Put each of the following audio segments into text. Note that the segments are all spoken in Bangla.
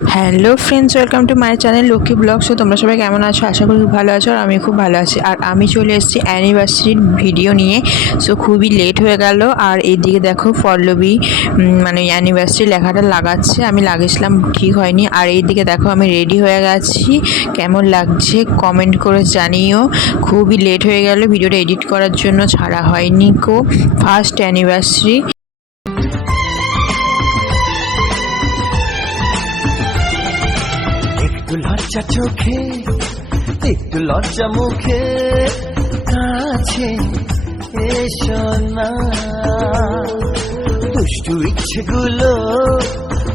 Hello friends, welcome to my channel Lakshmi blog so তোমরা সবাই কেমন আছো? আশা করি খুব ভালো আছো আর আমি খুব ভালো আছি। আর আমি চলে এসেছি অ্যানিভার্সারির ভিডিও নিয়ে। সো খুবই লেট হয়ে গেল আর এইদিকে দেখো পল্লবী মানে অ্যানিভার্সারি লেখাটা লাগাচ্ছে। আমি লাগিয়েছিলাম, ঠিক হয়নি। আর এইদিকে দেখো আমি রেডি হয়ে গেছি। কেমন লাগছে কমেন্ট করে জানিও। খুবই লেট হয়ে গেল ভিডিওটা এডিট করার জন্য ছাড়া হয়নি কো ফার্স্ট অ্যানিভার্সারি লজ্জা চোখে একটু লজ্জা মুখে কাছে এসো না। দুষ্টু ইচ্ছেগুলো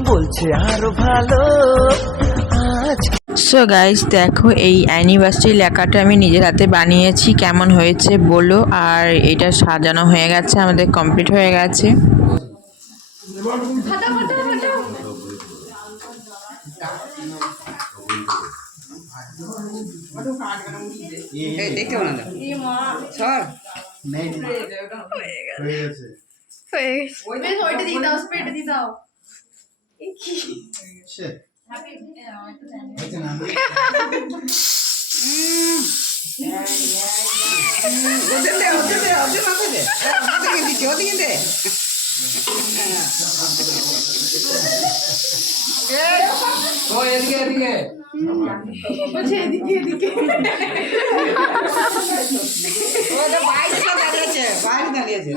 বলছে আরও ভালো। সো গাইজ দেখো এই অ্যানিভার্সারি লেখাটা আমি নিজের হাতে বানিয়েছি। কেমন হয়েছে বলো? আর এটা সাজানো হয়ে গেছে আমাদের কমপ্লিট হয়ে গেছে। এই দেখতে না সর। বেশ ওইটা দিয়ে দাও স্প্রেটা দিয়ে দাও ওদিকে দিচ্ছে ওদিকে দে ও এদিকে এদিকে। বলছে এদিকে এদিকে। ও তো বাইরে দাঁড়িয়েছে। বাইরে দাঁড়িয়েছে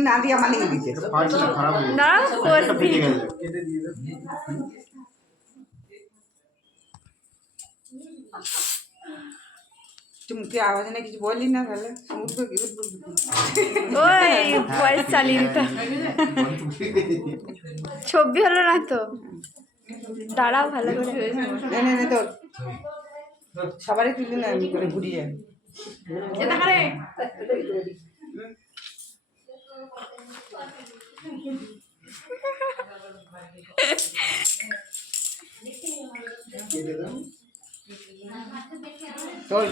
না দিয়ে তুই মুখে আওয়াজ না কিছু বললি না তাহলে উঠবো কি উঠবো ওই ভয়েস চালিয়ে ছবি হলো না তো দাঁড়াও ভালো করে নে নে নে তোর সবারই তুলি না আমি করে ঘুরিয়ে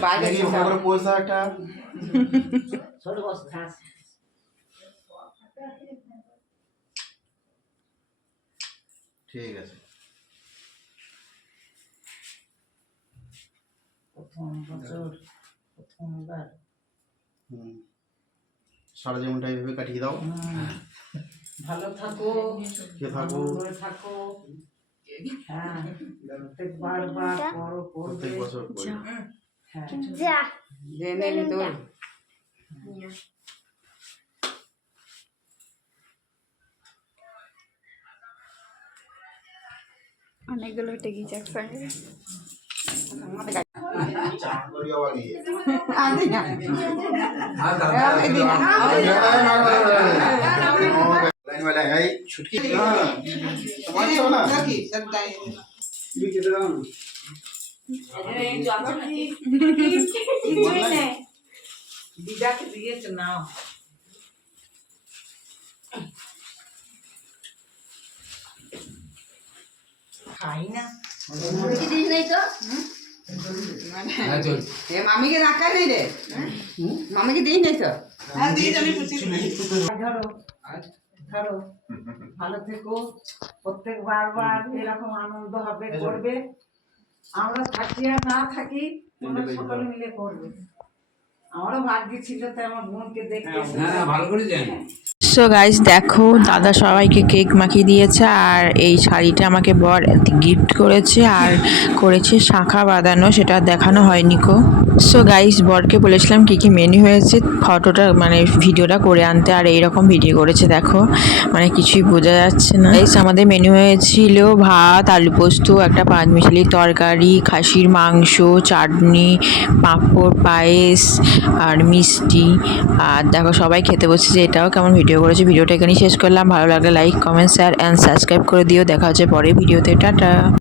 বাইরে দেখি ভালো করে পয়সা একটা। ঠিক আছে। হুম। সারা জীবনটা এইভাবে কাটিয়ে দাও। ভালো থাকো। কে থাকো। থাকো। হ্যাঁ প্রত্যেকবার বার করো প্রত্যেক বছর করি। হ্যাঁ যা। জেনে নি। অনেকগুলো গিয়েছে একসঙ্গে আবার গিয়ে আদি না লাইন वाला है छुटकी हां তোমার তো না কি সব দাঁড়িয়ে তুমি কেটে দাও না দিদাকে দিয়েছে নাও খাই না এ মামিকে রাখা নেই রে মামিকে দিই নাই তো ধরো ধরো ভালো থেকো প্রত্যেক বারবার এরকম আনন্দ হবে করবে। আমরা থাকি আর না থাকি তোমরা সকলে মিলে করবে। আমারও ভাগ্য ছিল তাই আমার বোনকে দেখতে সো গাইজ দেখো দাদা সবাইকে কেক মাখিয়ে দিয়েছে আর এই শাড়িটা আমাকে বর গিফট করেছে আর করেছে শাঁখা বাঁধানো সেটা দেখানো হয়নি কো। সো গাইস বরকে বলেছিলাম কী কী মেনু হয়েছে ফটোটা মানে ভিডিওটা করে আনতে, আর এইরকম ভিডিও করেছে, দেখো। মানে কিছুই বোঝা যাচ্ছে না। গাইজ আমাদের মেনু হয়েছিল ভাত, আলু পোস্ত, একটা পাঁচ মিশালি তরকারি, খাসির মাংস, চাটনি, পাঁপড়, পায়েস, আর মিষ্টি। আর দেখো, সবাই খেতে বসেছে, এটাও কেমন ভিডিও করেছে। ভিডিওটা এখানেই শেষ করলাম। ভালো লাগলে like comment share and subscribe করে দিও। দেখা হচ্ছে পরে ভিডিওতে টাটা।